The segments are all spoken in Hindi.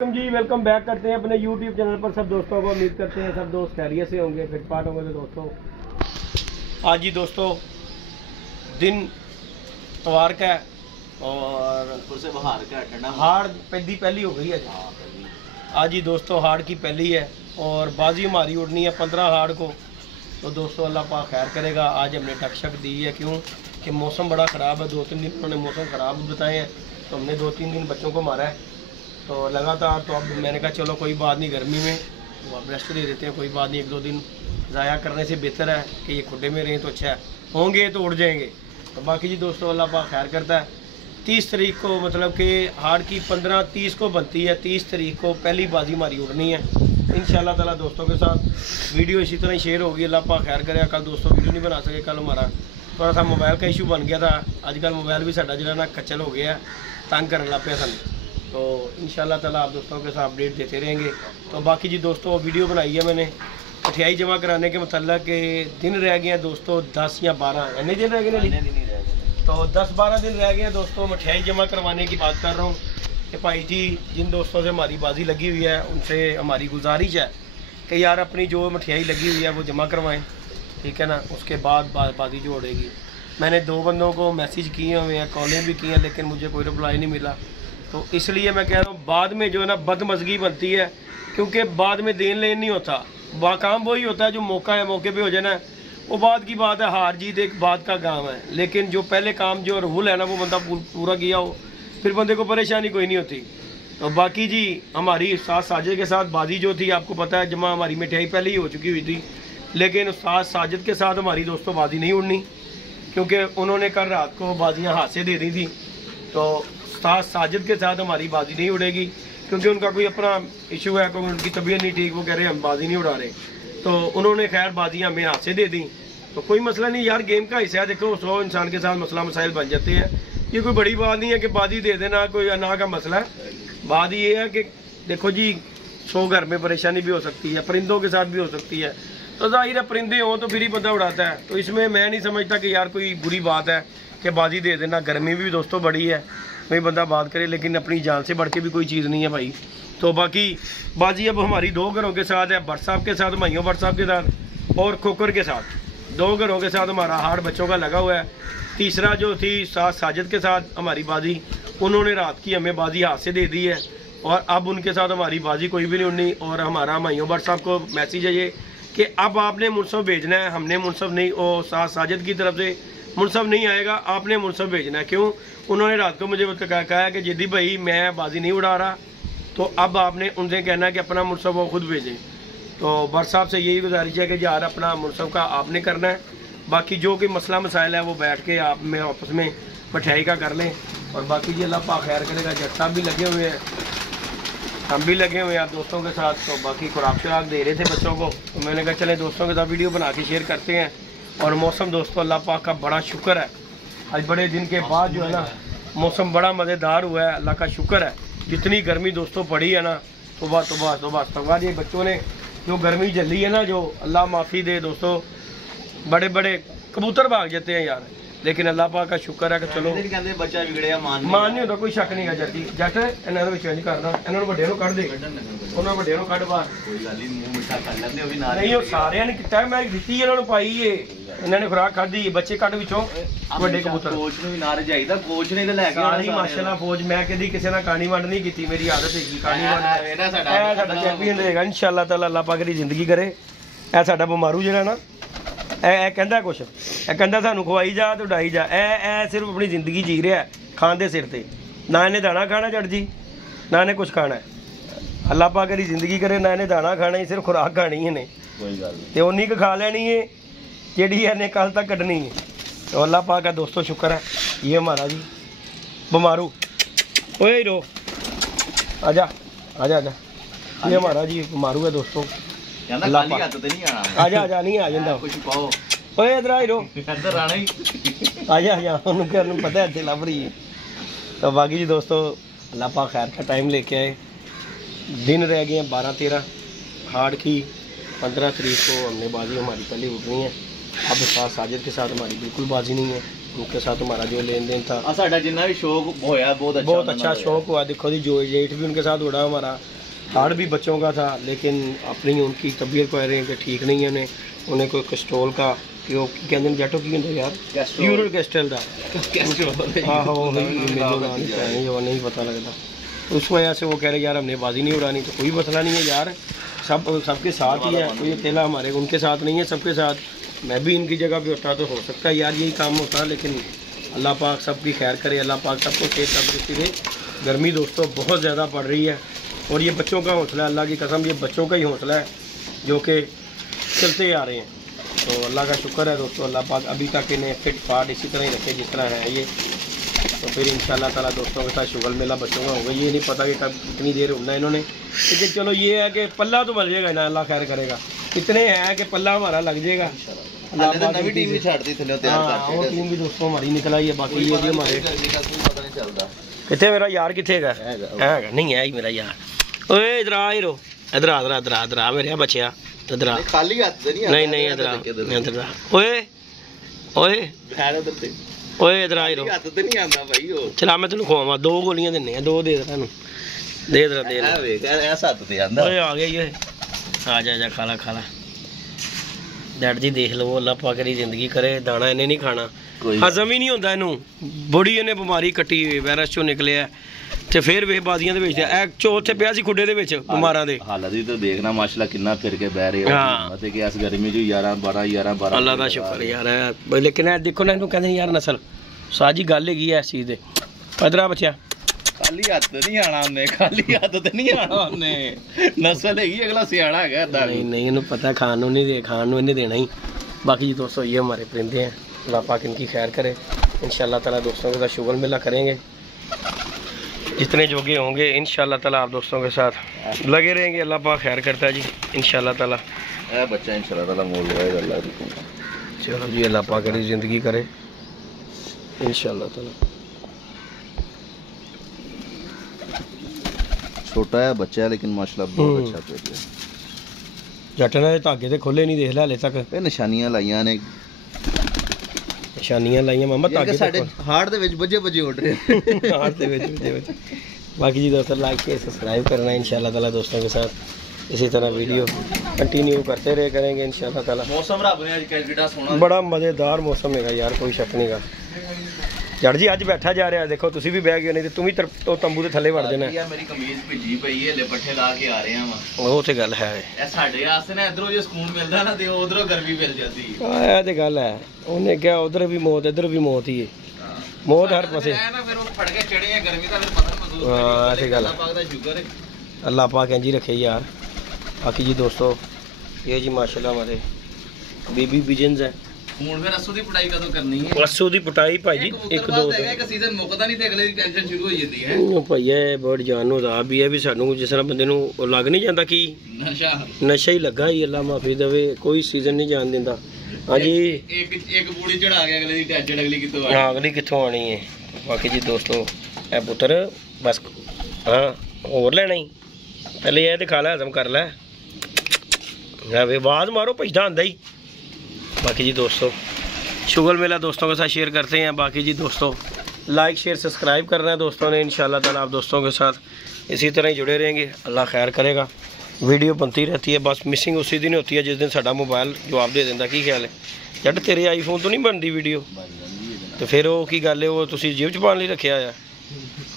जी वेलकम बैक करते हैं अपने YouTube चैनल पर सब दोस्तों को। उम्मीद करते हैं सब दोस्त खैरियत से होंगे, फिटफाट होंगे। तो दोस्तों आज ही दोस्तों दिन इतवार का है और से बाहर का ठंडा हाड़ पहली हो गई है। आज ही दोस्तों हाड़ की पहली है और बाजी हमारी उड़नी है 15 हाड़ को। तो दोस्तों अल्लाह पाक खैर करेगा। आज हमने टक शक दी है क्यों कि मौसम बड़ा ख़राब है। 2-3 दिन उन्होंने मौसम ख़राब बताए हैं तो हमने 2-3 दिन बच्चों को मारा है तो लगातार। तो अब मैंने कहा चलो कोई बात नहीं, गर्मी में तो अब रेस्ट दे देते हैं, कोई बात नहीं। 1-2 दिन ज़ाया करने से बेहतर है कि ये खुडे में रहें तो अच्छा है, होंगे तो उड़ जाएंगे। तो बाकी जी दोस्तों अल्लाह पाक खैर करता है। 30 तारीख को मतलब कि हाड़ की 15-30 को बनती है। 30 तारीख को पहली बाजी हमारी उड़नी है इंशाल्लाह ताला। दोस्तों के साथ वीडियो इसी तरह ही शेयर होगी। अल्लाह पाक खैर करेगा। कल दोस्तों वीडियो नहीं बना सके, कल हमारा थोड़ा सा मोबाइल का इशू बन गया था। आजकल मोबाइल भी साडा जो ना कच्चल हो गया है, तंग करने लग पे सन। तो इंशाल्लाह ताला आप दोस्तों के साथ अपडेट देते रहेंगे। तो बाकी जी दोस्तों वीडियो बनाई है मैंने मठियाई जमा कराने के मतलब के दिन रह गए हैं दोस्तों 10 या 12 इतने दिन रह गए। तो 10-12 दिन रह गए हैं दोस्तों मठियाई जमा करवाने की बात कर रहा हूँ कि भाई जी जिन दोस्तों से हमारी बाजी लगी हुई है उनसे हमारी गुजारिश है कि यार अपनी जो मठियाई लगी हुई है वो जमा करवाएं, ठीक है ना। उसके बाद बाजी जो उड़ेगी। मैंने 2 बंदों को मैसेज किए हुए हैं, कॉलें भी की हैं, लेकिन मुझे कोई रिप्लाई नहीं मिला। तो इसलिए मैं कह रहा हूँ बाद में जो है ना बदमज़गी बनती है, क्योंकि बाद में देन लेन नहीं होता। काम वही होता है जो मौका है मौके पे हो जाना है, वो बात की बात है। हार जीत एक बात का काम है, लेकिन जो पहले काम जो रूल है ना वो बंदा पूरा किया हो फिर बंदे को परेशानी कोई नहीं होती। तो बाकी जी हमारी उस्ताद साजिद के साथ बाजी जो थी आपको पता है जमा हमारी मिठाई पहले ही हो चुकी हुई थी, लेकिन उस्ताद साजिद के साथ हमारी दोस्तों बाजी नहीं उड़नी क्योंकि उन्होंने कल रात को बाजियाँ हाथ से दे दी थी। तो उस्ताद साजिद के साथ हमारी बाजी नहीं उड़ेगी क्योंकि उनका कोई अपना इशू है, कोई उनकी तबीयत नहीं ठीक, वो कह रहे हैं हम बाजी नहीं उड़ा रहे। तो उन्होंने खैर बाजियाँ हमें हाथ से दे दी। तो कोई मसला नहीं यार, गेम का हिस्सा है। देखो 100 इंसान के साथ मसला मसाइल बन जाते हैं, ये कोई बड़ी बात नहीं है कि बाजी दे देना कोई अना का मसला है। बात ये है कि देखो जी 100 घर में परेशानी भी हो सकती है, परिंदों के साथ भी हो सकती है। तो जाहिर है परिंदे हों तो फिर ही बंदा उड़ाता है। तो इसमें मैं नहीं समझता कि यार कोई बुरी बात है कि बाजी दे देना। गर्मी भी दोस्तों बड़ी है, भाई बंदा बात करे, लेकिन अपनी जान से बढ़ के भी कोई चीज़ नहीं है भाई। तो बाकी बाजी अब हमारी 2 घरों के साथ है, भट्ट साहब के साथ, माइयों भट्ट साहब के साथ और खोकर के साथ। 2 घरों के साथ हमारा हाड़ बच्चों का लगा हुआ है। तीसरा जो थी साजिद के साथ हमारी बाजी, उन्होंने रात की हमें बाजी हाथ से दे दी है और अब उनके साथ हमारी बाजी कोई भी नहीं उड़नी। और हमारा माइयों भट्ट साहब को मैसेज है ये कि अब आपने मुनसब भेजना है, हमने मुनसब नहीं, और साजिद की तरफ से मुनसब नहीं आएगा, आपने मुनसब भेजना है। क्यों? उन्होंने रात को मुझे कहा कि जिद्दी भाई मैं बाजी नहीं उड़ा रहा, तो अब आपने उनसे कहना है कि अपना मुनसब वो खुद भेजें। तो भट्ट साहब से यही गुजारिश है कि यार अपना मुनसब का आपने करना है, बाकी जो कोई मसला मसाइल है वो बैठ के आप में आपस में मठियाई का कर लें। और बाकी जी अल्लाह पाक खैर करेगा। जट साहब भी लगे हुए हैं, हम भी लगे हुए हैं दोस्तों के साथ। तो बाकी खुराक शुराक दे रहे थे बच्चों को, तो मैंने कहा चले दोस्तों के साथ वीडियो बना के शेयर करते हैं। और मौसम दोस्तों अल्लाह पाक का बड़ा शुक्र है, आज बड़े दिन के बाद जो है ना मौसम बड़ा मज़ेदार हुआ है, अल्लाह का शुक्र है। जितनी गर्मी दोस्तों पड़ी है ना तो ये बच्चों ने जो गर्मी झल्ली है ना, जो अल्लाह माफ़ी दे दोस्तों, बड़े बड़े कबूतर भाग जाते हैं यार, लेकिन अल्लाह पाक का शुक्र है कि चलो बच्चा बिगड़िया मान नहीं होता, कोई शक नहीं है। जल्दी जट इन्होंने में चेंज करना, इन्होंने ਵੱਡੇ ਨੂੰ ਕੱਢ ਦੇ, ਉਹਨਾਂ ਵੱਡੇ ਨੂੰ ਕੱਢ ਬਾਹਰ। ਕੋਈ ਗੱਲ ਨਹੀਂ, ਮੂੰਹ ਮਿੱਠਾ ਕਰ ਲੈਂਦੇ ਉਹ ਵੀ ਨਾਲ ਨਹੀਂ, ਉਹ ਸਾਰਿਆਂ ਨੇ ਕੀਤਾ, ਮੈਂ ਦਿੱਤੀ ਇਹਨਾਂ ਨੂੰ ਪਾਈ ਏ, ਇਹਨਾਂ ਨੇ ਖੁਰਾਕ ਖਾਧੀ, ਬੱਚੇ ਕੱਢ ਵਿੱਚੋਂ ਵੱਡੇ ਕਬੂਤਰ। ਕੋਚ ਨੂੰ ਵੀ ਨਾਲ ਜਾਈਦਾ, ਕੋਚ ਨੇ ਤੇ ਲੈ ਕੇ ਸਾਰੀ ਮਾਸ਼ਾਅੱਲਾ ਫੌਜ। ਮੈਂ ਕਦੀ ਕਿਸੇ ਨਾਲ ਕਾਣੀ ਵੰਡ ਨਹੀਂ ਕੀਤੀ, ਮੇਰੀ ਆਦਤ ਹੈਗੀ ਕਾਣੀ ਵੰਡ। ਇਹ ਸਾਡਾ ਚੈਂਪੀਅਨ ਰਹੇਗਾ ਇੰਸ਼ਾਅੱਲਾ ਤਾਲਾ, ਅੱਲਾਹ ਪਾਕ ਦੀ ਜ਼ਿੰਦਗੀ ਕਰੇ। ਇਹ ਸਾਡਾ ਬਿਮਾਰੂ ਜਿਹੜਾ ਨਾ ਇਹ ਕਹਿੰਦਾ ਕੁਛ, ਇਹ ਕਹਿੰਦਾ ਸਾਨੂੰ ਖਵਾਈ ਜਾ ਤੇ ਉਡਾਈ ਜਾ। ਇਹ ਸਿਰਫ ਆਪਣੀ ਜ਼ਿੰਦਗੀ ਜੀ ਰਿਹਾ ਖਾਣ ਦੇ ਸਿਰ ਤੇ, ਨਾ ਇਹਨੇ ਦਾਣਾ ਖਾਣਾ ਜੜ ਜੀ, ਨਾ ਇਹਨੇ ਕੁਛ ਖਾਣਾ। ਅੱਲਾਹ ਪਾਕ ਦੀ ਜ਼ਿੰਦਗੀ ਕਰੇ, ਨਾ ਇਹਨੇ ਦਾਣਾ ਖਾਣਾ ਹੀ, ਸਿਰਫ ਖੁਰਾਕ ਖਾਣੀ ਇਹਨੇ, ਕੋਈ ਗੱਲ ਤੇ ਉਨੀ ਕੁ ਖਾ ਲੈਣੀ ਹੈ ਜਿਹੜੀ ਇਹਨੇ ਕੱਲ तक ਕੱਢਣੀ है। तो अल्लाह पाक का दोस्तों शुक्र है। ये हमारा जी बमारू, ओए रो आजा आजा आजा, ये हमारा जी बमारू है दोस्तों। ਕਹਿੰਦਾ ਖਾਲੀ ਹੱਥ ਤੇ ਨਹੀਂ ਆਣਾ, आजा आजा नहीं आ ਜਾਂਦਾ ਕੁਝ ਪਾਓ। ओए इधर आई रो, ਇੱਧਰ ਆਣਾ ਹੀ आजा आजा, उन्हें क्या पता है लभ रही है। तो बाकी जी दोस्तों अल्लाह पाक खैर का टाइम लेके आए। दिन रह गए हैं 12-13 हाड़ की। 15 तारीख को हमने बाजी हमारी पहले उठनी है। अब उस्ताद साजिद के साथ हमारी बिल्कुल बाजी नहीं है, उनके साथ हमारा जो लेन देन था, साडा जिन्ना भी शौक होया बहुत अच्छा शौक हुआ। देखो जी, जो जेठ भी उनके साथ उड़ा, हमारा हार्ट भी बच्चों का था, लेकिन अपनी उनकी तबीयत कह रहे हैं कि ठीक नहीं है, उन्हें कोई कोलेस्ट्रोल का कहते हैं जैटो की होंगे यार, यूरिक कैस्ट्रल का आहो नहीं पता लगता। उस वजह से वो कह रहे यार हमने बाजी नहीं उड़ानी। तो कोई मसला नहीं है यार, सबके साथ ही है, कोई अकेला हमारे उनके साथ नहीं है, सबके साथ। मैं भी इनकी जगह पे होता तो हो सकता है यार यही काम होता, लेकिन अल्लाह पाक सबकी खैर करे, अल्लाह पाक सबको सेहत तंदुरुस्ती दे। गर्मी दोस्तों बहुत ज़्यादा पड़ रही है, और ये बच्चों का हौसला है, अल्लाह की कसम ये बच्चों का ही हौसला है जो कि चलते आ रहे हैं। तो अल्लाह का शुक्र है दोस्तों, अल्लाह पाक अभी तक इन्हें फिट फाट इसी तरह ही रखे जिस तरह है ये। तो फिर इंशाल्लाह ताला दोस्तों के साथ शुगर मेला बच्चों का होगा। ये नहीं पता कि कब कितनी देर उड़ना इन्होंने, लेकिन चलो ये है कि पल्ला तो मिल जाएगा ना, अल्लाह खैर करेगा। इतने हैं कि पल्ला हमारा लग जाएगा। नवी टीम भी छाड़ती थे वो टीम भी दोस्तों हमारी निकल आई है। बाकी ये भी हमारे कितने मेरा यार कितने का है नहीं है ही मेरा यार। ओए इधर आ हीरो, इधर आ इधर इधर इधर आ मेरे बच्चिया, इधर आ। खाली हाथ नहीं नहीं इधर आ इधर आ। ओए ओए ओए इधर आ हीरो, हाथ ते नहीं आंदा भाई ओ। चला मैं तेन खुआवा, 2 गोलियां देने हैं, 2 दे तेन दे इधर दे ऐसा हाथ ते आंदा। ओए आ गया ये, आ जा जा खाला खाला। डैड जी देख लो, अल्लाह पाक दी जिंदगी करे, दाना इन्हें नहीं खाना, हजम ही नहीं होता इनू। बड़ी इन्हें बीमारी कट्टी वायरस चों निकलिया ਤੇ ਫਿਰ ਵੇਖ ਬਾਜ਼ੀਆਂ ਦੇ ਵਿੱਚ ਐ ਚੌਥੇ ਪਿਆ ਸੀ ਖੁੱਡੇ ਦੇ ਵਿੱਚ ਬਿਮਾਰਾਂ ਦੇ ਹਾਲਤ ਹੀ ਤਾਂ ਦੇਖਣਾ ਮਾਸ਼ਾਅੱਲਾ ਕਿੰਨਾ ਫਿਰ ਕੇ ਬਹਿ ਰਹੇ ਹੋ ਮਤੇ ਕਿ ਇਸ ਗਰਮੀ ਚ 11 12 ਅੱਲਾ ਦਾ ਸ਼ੁਕਰ ਯਾਰ ਹੈ। ਲੇਕਿਨ ਇਹ ਦੇਖੋ ਨਾ ਇਹਨੂੰ ਕਹਿੰਦੇ ਯਾਰ ਨਸਲ ਸਾਜੀ ਗੱਲ ਹੈਗੀ ਐ ਇਸ ਚੀਜ਼ ਦੇ। ਪਦਰਾ ਬੱਚਿਆ ਖਾਲੀ ਹੱਥ ਨਹੀਂ ਆਣਾ ਉਹਨੇ, ਖਾਲੀ ਹੱਥ ਤੇ ਨਹੀਂ ਆਣਾ ਉਹਨੇ, ਨਸਲ ਹੈਗੀ ਅਗਲਾ ਸਿਆਣਾ ਹੈਗਾ ਇਦਾਂ। ਨਹੀਂ ਨਹੀਂ ਇਹਨੂੰ ਪਤਾ ਖਾਣ ਨੂੰ ਨਹੀਂ ਦੇ, ਖਾਣ ਨੂੰ ਇਹਨੇ ਦੇਣਾ ਹੀ। बाकी जी दोस्तों ये हमारे परिंदे हैं, अल्लाह पाक इनकी खैर करे। इंशाअल्लाह ताला दोस्तों के साथ शुगर मेला करेंगे, जितने जोगे होंगे इंशाअल्लाह ताला आप दोस्तों के साथ लगे रहेंगे। अल्लाह पाक खैर करता है जी इंशाअल्लाह ताला। बच्चा इंशाअल्लाह ताला मोल रहेगा अल्लाह की। चलो जी अल्लाह पाक की ज़िंदगी करे इंशाअल्लाह ताला। छोटा है बच्चा है लेकिन माशाल्लाह बहुत अच्छा पेट है। जट ने धागे तो खोले नहीं देख ला हाले तक। निशानियां लाइया ने, निशानियां लाइया मामा धागे साडे हार्ट दे विच बजे बजे उड़ रहे हार्ट दे विच बजे। बाकी जी दोस्तों लाइक शेयर सब्सक्राइब करना है इंशाअल्लाह ताला दोस्तों के साथ। इसी तरह वीडियो कंटिन्यू करते रहे करेंगे इंशाअल्लाह ताला। मौसम रब ने आज कितना सोहना बड़ा मज़ेदार मौसम है यार, कोई शक नहीं गा। जट जी अज बैठा जा रहा, देखो तुसी भी बह गए, नहीं तो तुम भी तंबू के थले वड़ देना। मेरी कमीज भिजी पई है, ले पट्ठे ला के आ रहे हैं। वो तो गल है, ए साडे वास्ते ना इधरों जो सुकून मिलदा ना ते उधरों गर्मी मिल जाती है। हां ये तो गल है, उन्हें क्या उधर भी मौत इधर भी मौत ही है, मौत हर पासे है ना। फिर वो फड़ के चढ़े हैं गर्मी का, फिर पता महसूस हां ऐसी गल अल्लाह पाक दा शुक्र है, अल्लाह पाक इंज ही रखे यार। बाकी जी दोस्तों ये जी माशाल्लाह हमारे बेबी पिजन्स है। ਹੁਣ ਫਿਰ ਅਸੂ ਦੀ ਪਟਾਈ ਕਦੋਂ ਕਰਨੀ ਹੈ? ਅਸੂ ਦੀ ਪਟਾਈ ਭਾਈ ਜੀ ਇੱਕ ਦੋ ਇੱਕ ਸੀਜ਼ਨ ਮੁੱਕਦਾ ਨਹੀਂ ਤੇ ਅਗਲੇ ਦੀ ਟੈਨਸ਼ਨ ਸ਼ੁਰੂ ਹੋ ਜਾਂਦੀ ਹੈ। ਉਹ ਭਾਈ ਇਹ ਬੜ ਜਾਨ ਨੂੰ ਰਾਬ ਵੀ ਹੈ ਵੀ ਸਾਨੂੰ ਜਿਸ ਤਰ੍ਹਾਂ ਬੰਦੇ ਨੂੰ ਲੱਗ ਨਹੀਂ ਜਾਂਦਾ ਕਿ ਨਸ਼ਾ ਹੀ ਲੱਗਾ ਹੀ, ਅੱਲਾ ਮਾਫੀ ਦੇਵੇ, ਕੋਈ ਸੀਜ਼ਨ ਨਹੀਂ ਜਾਣ ਦਿੰਦਾ। ਹਾਂਜੀ ਇੱਕ ਬੂੜੀ ਚੜਾ ਕੇ ਅਗਲੇ ਦੀ ਟੈਨਸ਼ਨ ਅਗਲੀ ਕਿੱਥੋਂ ਆਣੀ? ਹਾਂ ਅਗਲੀ ਕਿੱਥੋਂ ਆਣੀ ਹੈ। ਬਾਕੀ ਜੀ ਦੋਸਤੋ ਇਹ ਪੁੱਤਰ ਬਸ ਹਾਂ ਹੋਰ ਲੈਣਾ ਹੀ, ਪਹਿਲੇ ਇਹ ਤੇ ਖਾ ਲੈ, ਹਜ਼ਮ ਕਰ ਲੈ, आवाज़ मारो भजदा आंदा ही। बाकी जी दोस्तों शुगर मेला दोस्तों के साथ शेयर करते हैं। बाकी जी दोस्तों लाइक शेयर सब्सक्राइब करना है दोस्तों ने, इंशाल्लाह ताला आप दोस्तों के साथ इसी तरह ही जुड़े रहेंगे। अल्लाह खैर करेगा। वीडियो बनती रहती है, बस मिसिंग उसी दिन होती है जिस दिन साडा मोबाइल जवाब दे देंदा। की ख्याल है जट तेरे आईफोन तो नहीं बनती वीडियो? तो फिर वो की गल है, वो तुसीं जेब च पाने लई रखिया आ?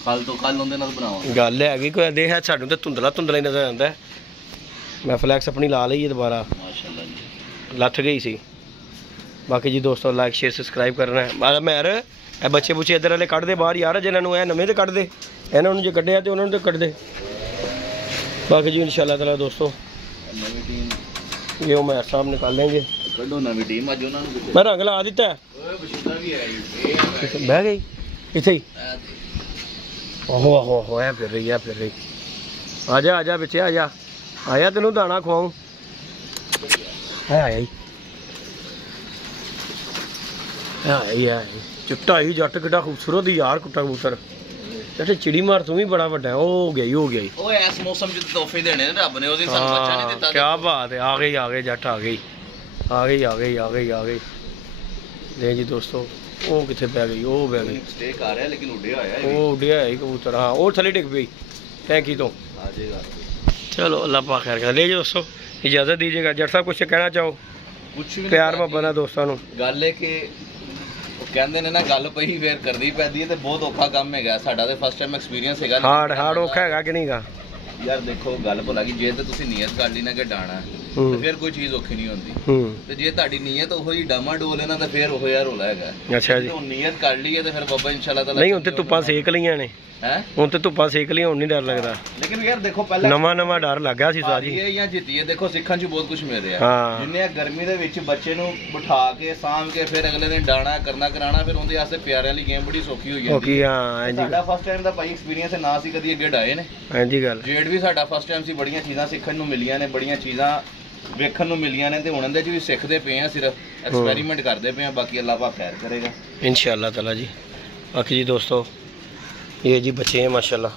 कल तो कल उहदे नाल बनावांगे। गल हैगी कोई दे है, सानूं तो धुंधला धुंधला ही नज़र आंदा है। मैं फ्लैक्स अपनी ला ली है दोबारा, माशाल्लाह जी लथ गई सी। बाकी जी दोस्तों लाइक शेयर सब्सक्राइब करना है। मैर ए बच्चे बुच्चे इधर वाले कढ़ दे बाहर यार, जिन्होंने ए नवे तो कढ़ दे, इन्होंने जो कढ़िया तो उन्होंने तो कढ़ दे। बाकी जी इंशाल्लाह ताला दोस्तों नवी टीम ये उमर साहब निकाल लेंगे। कड्डो नवी टीम अज उन्हां नूं मैं रंग ला दिता है, ओए बशुदा भी आई बह गई इत्थे ही। ओहो ओहो हो है फिर रही है, फिर रही। आजा आजा बच्चे आजा, आया तेनों दाना खवाऊं है, आया ही है चिट्टा ही जट किड्डा खूबसूरत ही यार कुट्टा कबूतर। जट चिड़ी मार तू भी बड़ा बड़ा है। ओ गई हो गई। ओए इस मौसम च तोहफे देने ने रब ने, उस दिन सानू बच्चा नहीं दिता। क्या बात है, आ गई जट आ गई आ गई आ गई आ गई आ गई। ले जी दोस्तों ਉਹ ਕਿੱਥੇ ਪੈ ਗਈ, ਉਹ ਪੈ ਗਈ, ਸਟੇ ਕਰ ਰਿਹਾ ਲੇਕਿਨ ਉੱਡਿਆ ਹੋਇਆ ਇਹ ਉਹ ਉੱਡਿਆ ਹੈ ਕਬੂਤਰ। ਹਾਂ ਉਹ ਥੱਲੇ ਡਿੱਗ ਪਈ ਟੈਂਕੀ ਤੋਂ। ਆ ਜਾਏਗਾ। चलो अल्लाह पाक खैर करे। ले जाओ दोस्तों, इजाज़त दीजिएगा। जट साहब कुछ कहना चाहो? ਕੁਛ ਵੀ प्यार मोहब्बत है दोस्तों नू। ਗੱਲ ਹੈ ਕਿ ਉਹ ਕਹਿੰਦੇ ਨੇ ਨਾ ਗੱਲ ਪਈ ਫੇਰ ਕਰਨੀ ਪੈਂਦੀ ਹੈ ਤੇ ਬਹੁਤ ਔਖਾ ਕੰਮ ਹੈਗਾ ਸਾਡਾ ਤੇ ਫਸਟ ਟਾਈਮ ਐਕਸਪੀਰੀਅੰਸ ਹੈਗਾ हार्ड औखा है कि नहीं गा? ਯਾਰ ਦੇਖੋ ਗੱਲ ਭੁਲਾ ਗਈ ਜੇ ਤੇ ਤੁਸੀਂ ਨੀਅਤ ਕਰ ਲਈ ਨਾ ਕਿ ਡਾਣਾ ਤੇ ਫਿਰ ਕੋਈ ਚੀਜ਼ ਔਖੀ ਨਹੀਂ ਹੁੰਦੀ ਤੇ ਜੇ ਤੁਹਾਡੀ ਨੀਅਤ ਉਹੋ ਹੀ ਡਾਮਾ ਡੋਲ ਇਹਨਾਂ ਦਾ ਫਿਰ ਉਹੋ ਯਾਰ ਰੋਲਾ ਹੈਗਾ। अच्छा जी। ਹੁਣ ਨੀਅਤ ਕਰ ਲਈ ਹੈ ਤੇ ਫਿਰ ਬਾਬਾ ਇਨਸ਼ਾਅੱਲਾ ਤਾਲਾ नहीं हुण ते धुप्पां सेक लियां ने, ਹੈ ਹੁਣ ਤੇ ਧੁੱਪਾਂ ਸੇਕ ਲਈ, ਹੁਣ ਨਹੀਂ ਡਰ ਲੱਗਦਾ। ਲੇਕਿਨ ਯਾਰ ਦੇਖੋ ਪਹਿਲਾਂ ਨਵਾਂ ਡਰ ਲੱਗ ਗਿਆ ਸੀ ਸਾਜੀ। ਇਹ ਜਾਂ ਜਿੱਤੀਏ ਦੇਖੋ ਸਿੱਖਣ 'ਚ ਬਹੁਤ ਕੁਝ ਮਿਲ ਰਿਹਾ। ਹਾਂ। ਜਿੰਨੇ ਗਰਮੀ ਦੇ ਵਿੱਚ ਬੱਚੇ ਨੂੰ ਬਿਠਾ ਕੇ ਸਾਂਭ ਕੇ ਫਿਰ ਅਗਲੇ ਦਿਨ ਡਾਣਾ ਕਰਨਾ ਕਰਾਣਾ ਫਿਰ ਉਹਦੇ ਵਾਸਤੇ ਪਿਆਰਿਆਂ ਲਈ ਗੇਮ ਬੜੀ ਸੌਖੀ ਹੋਈ ਜਾਂਦੀ। ਓਕੇ ਹਾਂ ਇੰਜੀ ਸਾਡਾ ਫਸਟ ਟਾਈਮ ਦਾ ਭਾਈ ਐਕਸਪੀਰੀਅੰਸ ਹੈ, ਨਾ ਸੀ ਕਦੀ ਅੱਗੇ ਡਾਏ ਨੇ। ਇੰਜੀ ਗੱਲ। ਜੇਡ ਵੀ ਸਾਡਾ ਫਸਟ ਟਾਈਮ ਸੀ, ਬੜੀਆਂ ਚੀਜ਼ਾਂ ਸਿੱਖਣ ਨੂੰ ਮਿਲੀਆਂ ਨੇ, ਬੜੀਆਂ ਚੀਜ਼ਾਂ ਵੇਖਣ ਨੂੰ ਮਿਲੀਆਂ ਨੇ ਤੇ ਹੁਣ ਇਹਦੇ 'ਚ ਵੀ ਸਿੱਖਦੇ ਪਏ ਆ, ਸਿਰਫ ਐਕਸਪੈਰੀਮੈਂਟ ਕਰਦੇ ਪਏ ਆ। ਬਾਕੀ ਅੱਲਾਹ ਪਾਕ ਖੈਰ ਕਰੇਗਾ इंशाअल्लाह ताला जी। बाकी जी दोस्तों ये जी बच्चे हैं माशाल्लाह।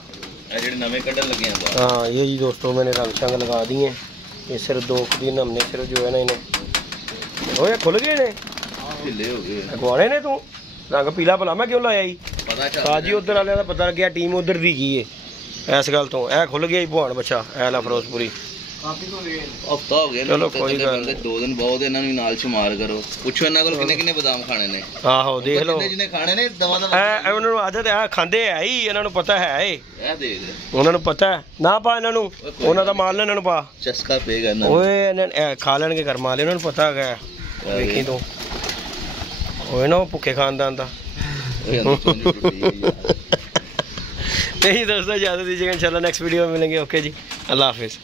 ਇਹ ਜਿਹੜੇ ਨਵੇਂ ਕੱਢਣ ਲੱਗੇ ਆ ਬਾਹਰ। हाँ ये जी दोस्तों मैंने रंग शंग लगा दिए हैं। ये सिर्फ 2 दिन हमने सिर्फ जो है ना इन्हें हो खुल गए ने, ਢਿੱਲੇ ਹੋ ਗਏ लगवाने ने। तू रंग पीला भला मैं क्यों लाया ही? ਪਤਾ ਚੱਲ साजी उधर वाले का पता लग गया टीम उधर दी गई है इस गल तो। ए खुल गया भवान बच्चा ऐला फिरोजपुरी। ਹਫਤਾ ਹੋ ਗਿਆ ਚਲੋ ਕੋਈ ਗੱਲ ਨਹੀਂ। 2 ਦਿਨ ਬਹੁਤ ਇਹਨਾਂ ਨੂੰ ਨਾਲ ਸ਼ੁਮਾਰ ਕਰੋ। ਪੁੱਛੋ ਇਹਨਾਂ ਕੋਲ ਕਿੰਨੇ ਕਿੰਨੇ ਬਦਾਮ ਖਾਣੇ ਨੇ। ਆਹੋ ਦੇਖ ਲਓ, ਜਿਹਨੇ ਖਾਣੇ ਨੇ ਦਵਾ ਦਾ ਐ ਉਹਨਾਂ ਨੂੰ ਆਦਤ ਹੈ, ਖਾਂਦੇ ਹੈ ਹੀ, ਇਹਨਾਂ ਨੂੰ ਪਤਾ ਹੈ ਇਹ, ਇਹ ਦੇਖ ਉਹਨਾਂ ਨੂੰ ਪਤਾ ਹੈ। ਨਾ ਪਾ ਇਹਨਾਂ ਨੂੰ, ਉਹਨਾਂ ਦਾ ਮਾਲ ਨਾ ਇਹਨਾਂ ਨੂੰ ਪਾ। ਚਸਕਾ ਪਏਗਾ ਇਹਨਾਂ ਓਏ ਇਹਨਾਂ ਇਹ ਖਾ ਲੈਣਗੇ ਘਰ ਮਾਲ, ਇਹਨਾਂ ਨੂੰ ਪਤਾ ਹੈਗਾ। ਵੇਖੀ ਤੂੰ ਓਏ ਨਾ ਭੁੱਖੇ ਖਾਨਦਾਨ ਦਾ। नहीं दोस्तों इजाज़त दीजिएगा, इंशाल्लाह नेक्स्ट वीडियो में मिलेंगे। ओके जी, अल्लाह हाफिज़।